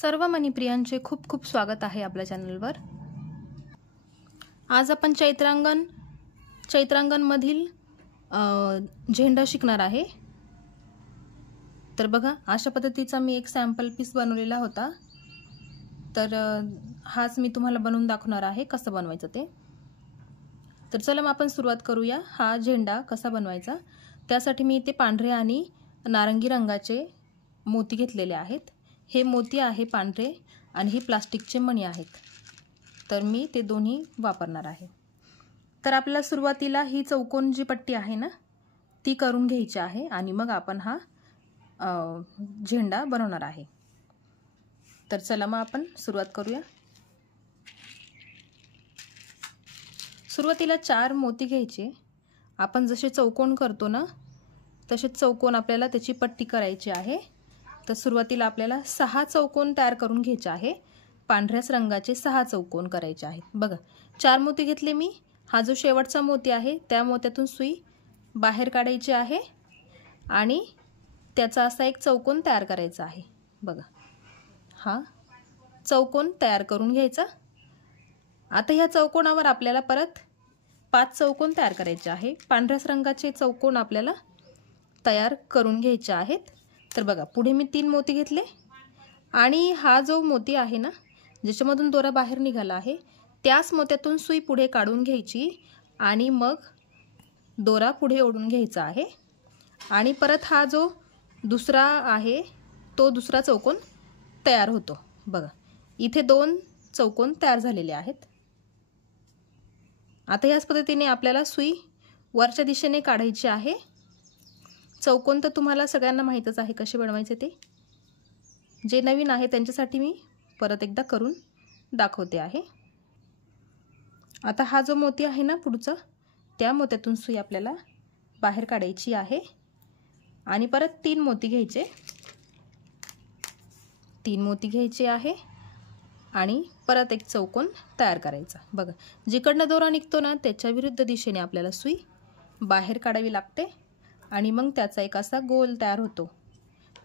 सर्व मनीप्रियांचे खूप खूप स्वागत आहे आपल्या चॅनलवर। आज आपण चैत्रांगण मधील झेंडा शिकणार आहे। तर बघा, अशा पद्धतीचा मी एक सॅम्पल पीस बनवलेला होता। तर हाच मी तुम्हाला बनवून दाखवणार आहे कसं बनवायचं ते। तर चला मग आपण सुरुवात करूया। हा झेंडा कसा बनवायचा त्यासाठी मी इथे पांढरे आणि नारंगी रंगाचे मोती घेतलेले आहेत। हे मोती आहे पांढरे आणि हे प्लास्टिकचे मणी आहेत। तर मी ते दोन्ही वापरणार आहे। तर आपल्याला सुरुवातीला ही चौकोन जी पट्टी आहे ना ती करून घ्यायची आहे आणि मग आपण हा झेंडा बनवणार आहे। तर चला मग आपण सुरुवात करूया। सुरुवातीला 4 मोती घ्यायचे। आपण जसे चौकोन करतो ना तसे चौकोन आपल्याला त्याची पट्टी करायची आहे। तर सुरुवातीला आपल्याला 6 चौकोन तयार करून घ्यायचे आहे। पांढऱ्याच रंगाचे 6 चौकोन करायचे आहेत। बघा, 4 मोती घेतले मी। हा जो शेवटचा मोती आहे त्या मोत्यातून सुई बाहेर काढायची आहे आणि त्याचा असा एक चौकोन तयार करायचा आहे। बघा, हा चौकोन तयार करून घ्यायचा। आता ह्या चौकोनावर आपल्याला परत 5 चौकोन तयार करायचे आहे। पांढऱ्याच रंगाचे चौकोन आपल्याला तयार करून घ्यायचे आहेत। तर बघा, पुढे मी 3 मोती घेतले आणि हा जो मोती आहे ना ज्याच्यामधून दोरा बाहेर निघाला आहे त्याच मोत्यातून सुई पुढे काढून घ्यायची आणि मग दोरा पुढे ओढून घ्यायचा आहे आणि परत हा जो दुसरा आहे तो दुसरा चौकोन तयार होतो। बघा, इथे 2 चौकोन तयार झालेले आहेत। आता याच पद्धतीने आपल्याला सुई वरच्या दिशेने काढायची आहे। चौकोन तर तुम्हाला सगळ्यांना माहीतच आहे कसे बनवायचे ते। जे नवीन आहे त्यांच्यासाठी मी परत एकदा करून दाखवते आहे। आता हा जो मोती आहे ना पुढचा त्या मोत्यातून सुई आपल्याला बाहेर काढायची आहे आणि परत 3 मोती घ्यायचे। 3 मोती घ्यायचे आहे आणि परत एक चौकोन तयार करायचा। बघा, जिकडनं दोरा निघतो ना त्याच्या विरुद्ध दिशेने आपल्याला सुई बाहेर काढावी लागते आणि मग त्याचा एक असा गोल तयार होतो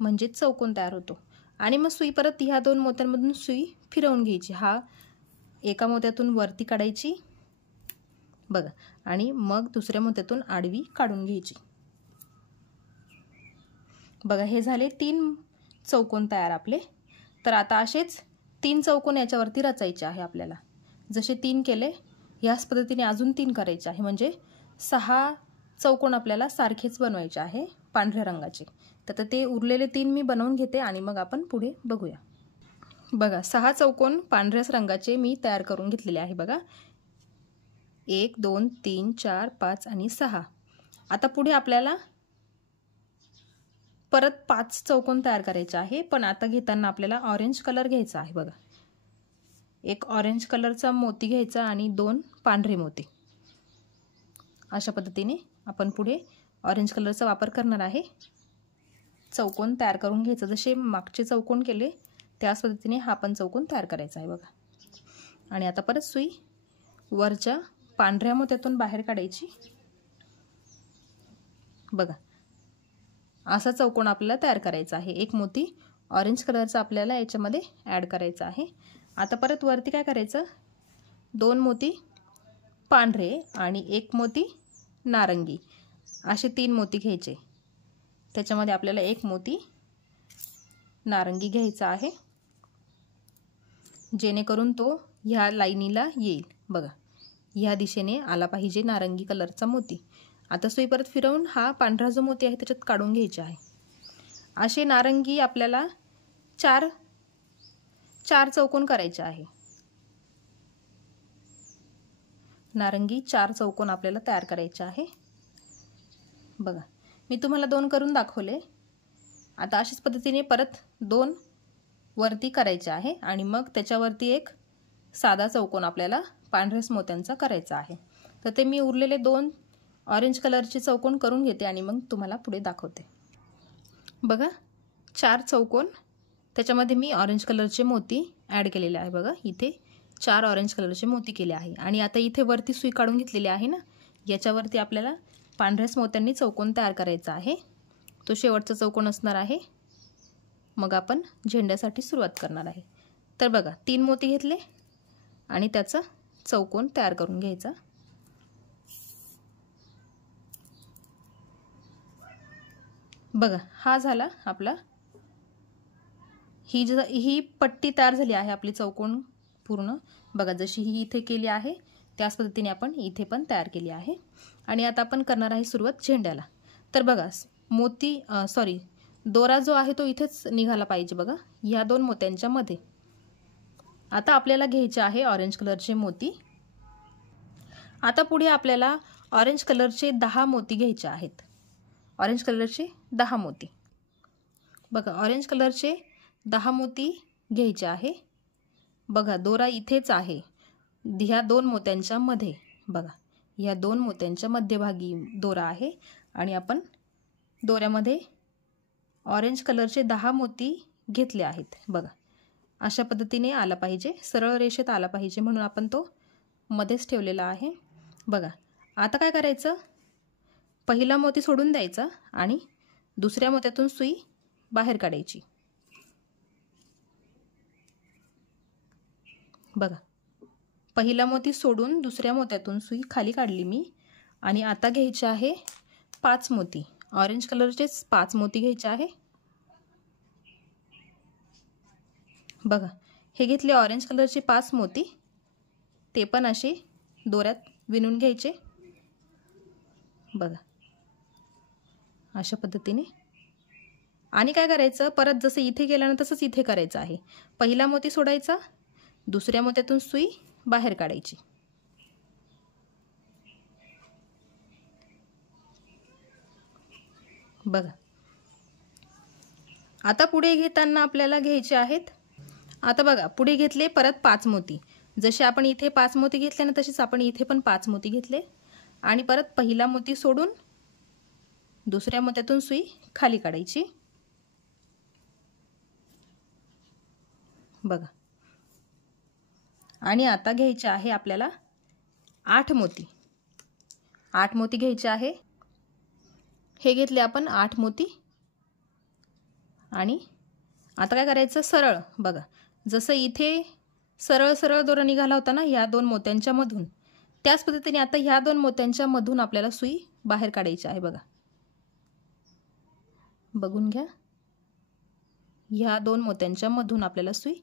म्हणजे चौकोन तयार होतो। आणि मग सुई परत ह्या 2 मोत्यांमधून सुई फिरवून घ्यायची। हा एका मोत्यातून वरती काढायची बघा आणि मग दुसऱ्या मोत्यातून आडवी काढून घ्यायची। बघा, हे झाले 3 चौकोन तयार आपले। तर आता असेच 3 चौकोन याच्यावरती रचायचे आहे आपल्याला। जसे 3 केले याच पद्धतीने अजून 3 करायचे आहे म्हणजे 6 चौकोन आपल्याला सारखेच बनवायचे आहे पांढऱ्या रंगाचे। तर ते उरलेले 3 मी बनवून घेते आणि मग आपण पुढे बघूया। बघा, 6 चौकोन पांढऱ्याच रंगाचे मी तयार करून घेतलेले आहे। बघा, 1 2 3 4 5 आणि 6। आता पुढे आपल्याला परत 5 चौकोन तयार करायचे आहे। पण आता घेताना आपल्याला ऑरेंज कलर घ्यायचा आहे। बघा, एक ऑरेंज कलरचा मोती घ्यायचा आणि 2 पांढरे मोती। अशा पद्धतीने आपण पुढे ऑरेंज कलरचा वापर करणार आहे। चौकोन तयार करून घ्यायचं। जसे मागचे चौकोन केले त्याच पद्धतीने हा पण चौकोन तयार करायचा आहे। बघा, आणि आता परत सुई वरच्या पांढऱ्या मोत्यातून बाहेर काढायची। बघा, असा चौकोन आपल्याला तयार करायचा आहे। एक मोती ऑरेंज कलरचा आपल्याला याच्यामध्ये ॲड करायचा आहे। आता परत वरती काय करायचं, 2 मोती पांढरे आणि 1 मोती नारंगी असे 3 मोती घ्यायचे। त्याच्यामध्ये आपल्याला 1 मोती नारंगी घ्यायचा आहे जेणेकरून तो ह्या लाईनीला येईल। बघा, ह्या दिशेने आला पाहिजे नारंगी कलरचा मोती। आता सुई परत फिरवून हा पांढरा जो मोती आहे त्याच्यात काढून घ्यायचे आहे। असे नारंगी आपल्याला 4 चौकोन करायचे आहे। नारंगी 4 चौकोन आपल्याला तयार करायचे आहे। बघा, मी तुम्हाला 2 करून दाखवले। आता अशाच पद्धतीने परत 2 वरती करायचे आहे आणि मग त्याच्यावरती एक साधा चौकोन आपल्याला पांढऱ्याच मोत्यांचा करायचा आहे। तर ते मी उरलेले 2 ऑरेंज कलरचे चौकोन करून घेते आणि मग तुम्हाला पुढे दाखवते। बघा, 4 चौकोन त्याच्यामध्ये मी ऑरेंज कलरचे मोती ॲड केलेले आहे। बघा, इथे 4 ऑरेंज कलरचे मोती केले आहे आणि आता इथे वरती सुई काढून घेतलेली आहे ना याच्यावरती आपल्याला पांढऱ्याच मोत्यांनी चौकोन तयार करायचा आहे। तो शेवटचा चौकोन असणार आहे। मग आपण झेंड्यासाठी सुरुवात करणार आहे। तर बघा 3 मोती घेतले आणि त्याचा चौकोन तयार करून घ्यायचा। बघा हा झाला आपला, ही पट्टी तयार झाली आहे आपली चौकोन पूर्ण। बघा जशी ही इथे केली आहे त्याच पद्धतीने आपण इथे पण तयार केली आहे। आणि आता आपण करणार आहे सुरुवात झेंड्याला। तर बघा दोरा जो आहे तो इथेच निघाला पाहिजे बघा, या 2 मोत्यांच्या मध्ये। आता आपल्याला घ्यायचे आहे ऑरेंज कलरचे मोती। आता पुढे आपल्याला ऑरेंज कलरचे 10 मोती घ्यायचे आहेत। ऑरेंज कलरचे 10 मोती। बघा ऑरेंज कलरचे 10 मोती घ्यायचे आहे। बघा दोरा इथेच आहे, ह्या 2 मोत्यांच्या मध्ये। बघा या 2 मोत्यांच्या मध्यभागी दोरा आहे आणि आपण दोऱ्यामध्ये ऑरेंज कलरचे 10 मोती घेतले आहेत। बघा अशा पद्धतीने आला पाहिजे, सरळ रेषेत आला पाहिजे, म्हणून आपण तो मध्येच ठेवलेला आहे। बघा आता काय करायचं, पहिला मोती सोडून द्यायचा आणि दुसऱ्या मोत्यातून सुई बाहेर काढायची। बघा पहिला मोती सोडून दुसऱ्या मोत्यातून सुई खाली काढली मी। आणि आता घ्यायचे आहे 5 मोती, ऑरेंज कलरचेच 5 मोती घ्यायचे आहे। बघा हे घेतले ऑरेंज कलरचे 5 मोती, ते पण असे दोऱ्यात विणून घ्यायचे। बघा अशा पद्धतीने। आणि काय करायचं, परत जसं इथे केलं ना तसंच इथे करायचं आहे। पहिला मोती सोडायचा, दुसऱ्या मोत्यातून सुई बाहेर काढायची। बघा आता पुढे घेताना आपल्याला घ्यायचे आहेत, आता बघा पुढे घेतले परत 5 मोती। जसे आपण इथे 5 मोती घेतले ना तसेच आपण इथे पण 5 मोती घेतले आणि परत पहिला मोती सोडून दुसऱ्या मोत्यातून सुई खाली काढायची। बघा आणि आता घ्यायचे आहे आपल्याला 8 मोती। 8 मोती घ्यायचे आहे। हे घेतले आपण 8 मोती आणि आता काय करायचं, सरळ बघा जसं इथे सरळ सरळ दोरा निघाला होता ना या 2 मोत्यांच्या मधून, त्याच पद्धतीने आता ह्या 2 मोत्यांच्या मधून आपल्याला सुई बाहेर काढायची आहे। बघा बघून घ्या, ह्या 2 मोत्यांच्या मधून आपल्याला सुई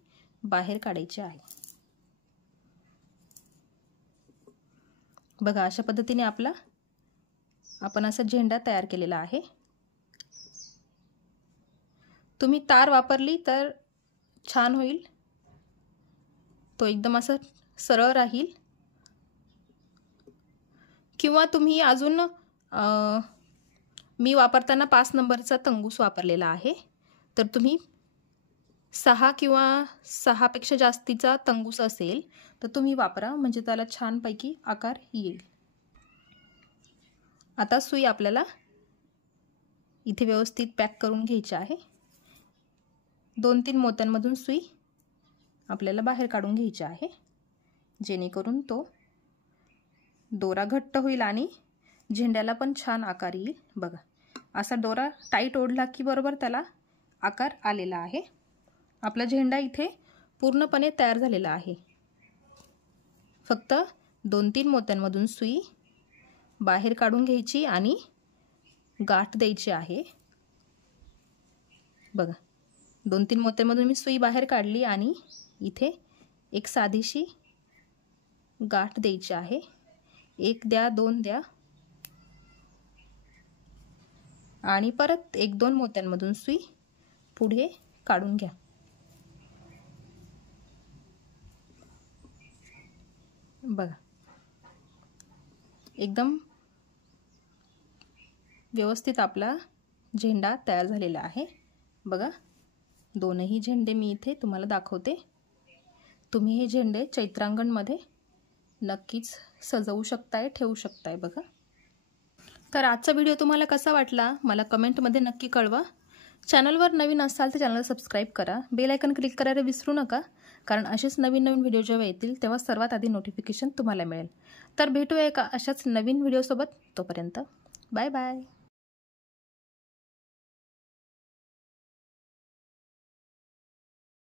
बाहेर काढायची आहे। बघा अशा पद्धतीने आपण असा झेंडा तयार केलेला आहे। तुम्ही तार वापरली तर छान होईल, तो एकदम असा सरळ राहील। किंवा तुम्ही अजून मी वापरताना 5 नंबरचा तंगूस वापरलेला आहे, तर तुम्ही 6 किंवा 6 पेक्षा जास्तीचा तंगूस असेल तर तुम्ही वापरा, म्हणजे त्याला छानपैकी आकार येईल। आता सुई आपल्याला इथे व्यवस्थित पॅक करून घ्यायची आहे। 2-3 मोत्यांमधून सुई आपल्याला बाहेर काढून घ्यायची आहे, जेणेकरून तो दोरा घट्ट होईल आणि झेंड्याला पण छान आकार येईल। बघा असा दोरा टाईट ओढला की बरोबर त्याला आकार आलेला आहे। आपला झेंडा इथे पूर्णपणे तयार झालेला आहे। फक्त 2-3 मोत्यांमधून सुई बाहेर काढून घ्यायची आणि गाठ द्यायची आहे। बघा 2-3 मोत्यांमधून मी सुई बाहेर काढली आणि इथे एक साधीशी गाठ द्यायची आहे। 1 द्या, 2 द्या आणि परत 1-2 मोत्यांमधून सुई पुढे काढून घ्या। बघा एकदम व्यवस्थित आपला झेंडा तयार झालेला आहे। बघा दोनही झेंडे मी इथे तुम्हाला दाखवते। तुम्ही हे झेंडे चैत्रांगणमध्ये नक्कीच सजवू शकताय, ठेवू शकताय। बघा तर आजचा व्हिडिओ तुम्हाला कसा वाटला मला कमेंटमध्ये नक्की कळवा। चॅनलवर नवीन असाल तर चॅनलला सबस्क्राइब करा, बेल आयकॉन क्लिक करायला विसरू नका, कारण असेच नवीन व्हिडिओ जेव्हा येतील तेव्हा सर्वात आधी नोटिफिकेशन तुम्हाला मिळेल। तर भेटूया एका अशाच नवीन व्हिडिओसोबत, तोपर्यंत बाय बाय।